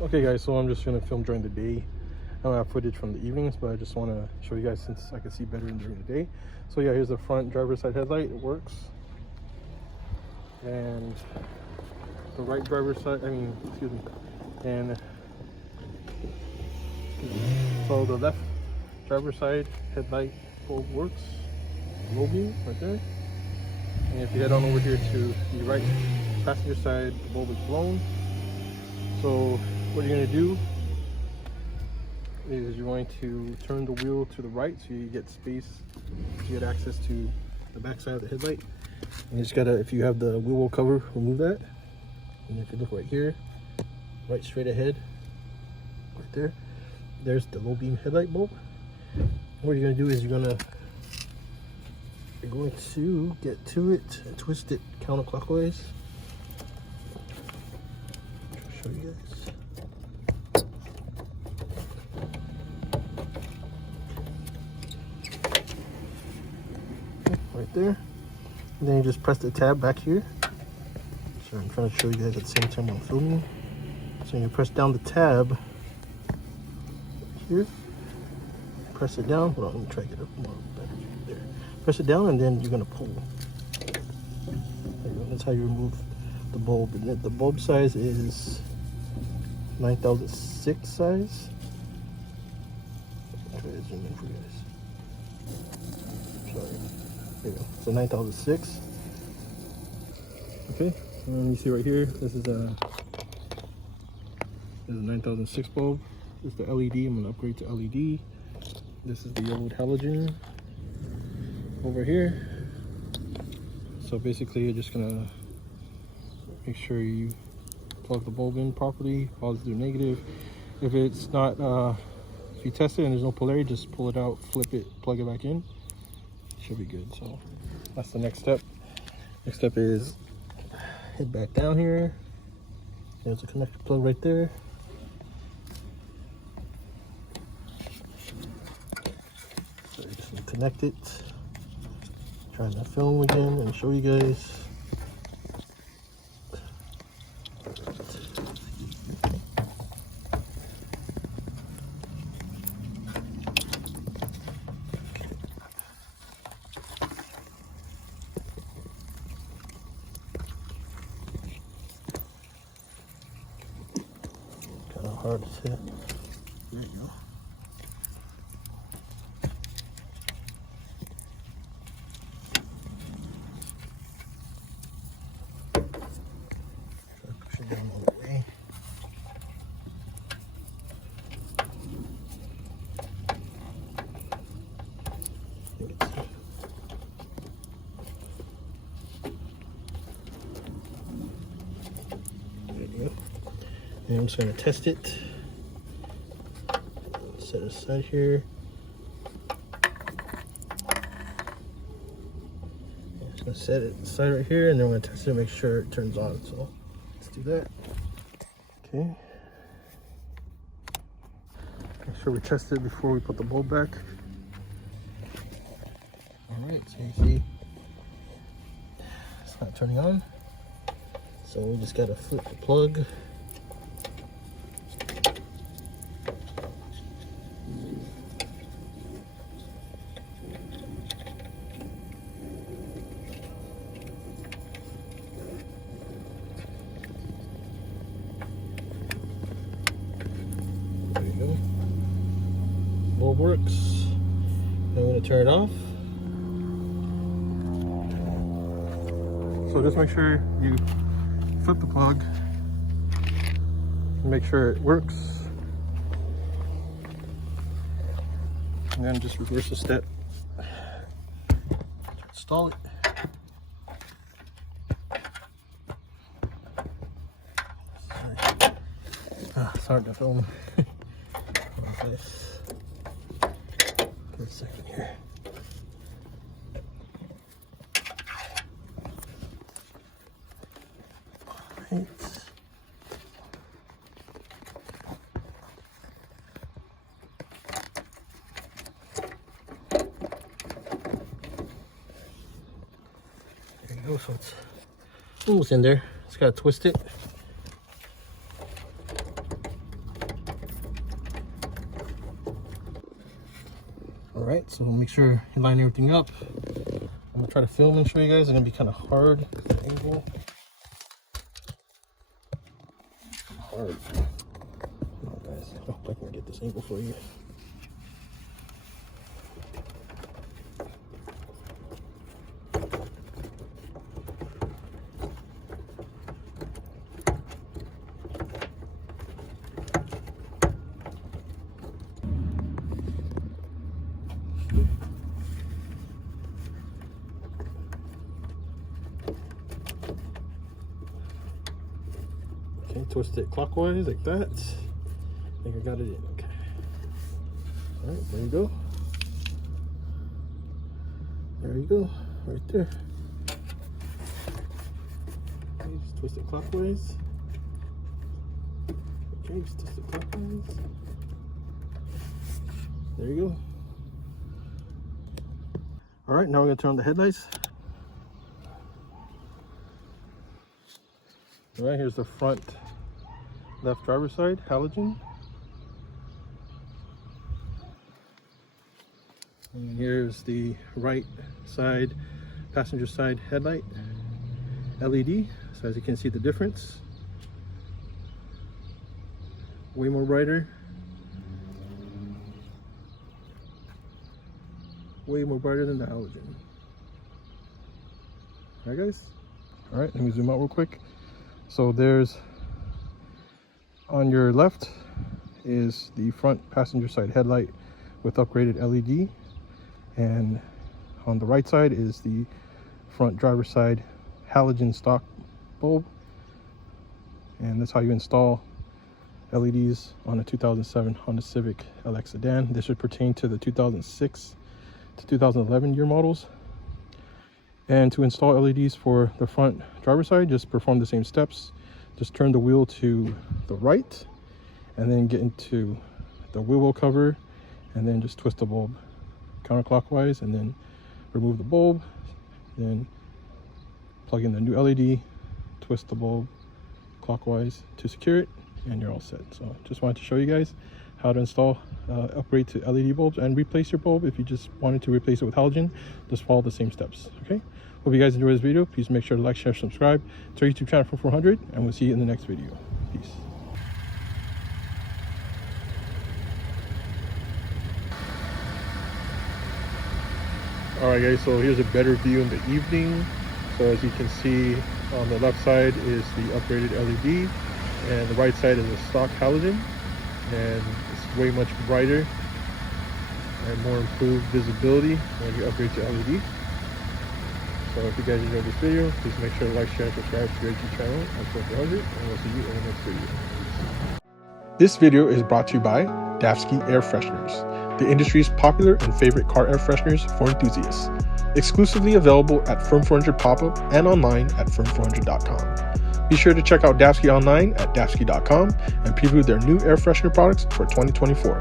Okay guys, so I'm just gonna film during the day. I don't have footage from the evenings, but I just want to show you guys since I can see better during the day. So yeah, here's the front driver's side headlight. It works. And the right driver's side, excuse me. And so the left driver's side headlight bulb works. Low beam right there. And if you head on over here to the right passenger side, the bulb is blown. So what you're going to do is you're going to turn the wheel to the right so you get space to get access to the back side of the headlight. And you just gotta, if you have the wheel well cover, remove that. And if you look right here, right straight ahead, right there, there's the low beam headlight bulb. What you're gonna do is you're going to get to it and twist it counterclockwise. I'll show you guys. Right there, and then you just press the tab back here. So I'm trying to show you guys at the same time I'm filming. So you press down the tab here, press it down. Hold on, let me try to get it more better. There, press it down, and then you're gonna pull. There you go. That's how you remove the bulb. And the bulb size is 9006 size. I'll try to zoom in for you guys. Sorry. There you go. So 9006. Okay, and you see right here, this is a 9006 bulb. This is the LED. I'm gonna upgrade to LED. This is the old halogen over here. So basically, you're just gonna make sure you plug the bulb in properly, positive, negative. If it's not, if you test it and there's no polarity, just pull it out, flip it, plug it back in. Should be good. So that's the next step. Next step is head back down here. There's a connector plug right there. So you just connect it. Trying to film again and show you guys. Hard to set. There you go. Try to push it down all the way. There you go. And I'm just going to test it. Set it aside here. I'm just going to set it aside right here, and then we're going to test it and make sure it turns on. So let's do that. Okay. Make sure we test it before we put the bulb back. Alright, so you see it's not turning on. So we just got to flip the plug. There you go. Bulb works. I'm going to turn it off. So just make sure you flip the plug, make sure it works, and then just reverse the step to install it. It's hard to film. This. For a second here. Right. There you go. So it's almost in there. Just gotta twist it. All right, so make sure you line everything up. I'm gonna try to film and show you guys. It's gonna be kind of hard angle. Hard. Come on, guys. I hope I can get this angle for you. Okay, twist it clockwise like that. I think I got it in. Okay. All right, there you go. There you go, right there. Okay, just twist it clockwise. Okay, just twist it clockwise. There you go. All right, now we're gonna turn on the headlights. All right, here's the front left driver's side halogen. And here's the right side passenger side headlight LED. So as you can see the difference, way more brighter, way more brighter than the halogen. All right, guys. All right, let me zoom out real quick. So there's, on your left is the front passenger side headlight with upgraded LED, and on the right side is the front driver's side halogen stock bulb. And that's how you install LEDs on a 2007 Honda Civic LX sedan. This should pertain to the 2006 to 2011 year models. And to install LEDs for the front driver's side, just perform the same steps. Just turn the wheel to the right and then get into the wheel well cover and then just twist the bulb counterclockwise and then remove the bulb. Then plug in the new LED, twist the bulb clockwise to secure it, and you're all set. So just wanted to show you guys how to install upgrade to LED bulbs and replace your bulb. If you just wanted to replace it with halogen, just follow the same steps. Okay, hope you guys enjoyed this video. Please make sure to like, share, subscribe to our YouTube channel for 400, and we'll see you in the next video. Peace. All right, guys, so here's a better view in the evening. So as you can see, on the left side is the upgraded LED, and the right side is a stock halogen, and it's way much brighter and more improved visibility when you upgrade to LED. So if you guys enjoyed this video, please make sure to like, share, and subscribe to our YouTube channel at 400, and we'll see you in the next video. This video is brought to you by Davsky Air Fresheners, the industry's popular and favorite car air fresheners for enthusiasts. Exclusively available at Firm 400 pop-up and online at firm400.com. Be sure to check out Davsky online at davsky.com and preview their new air freshener products for 2024.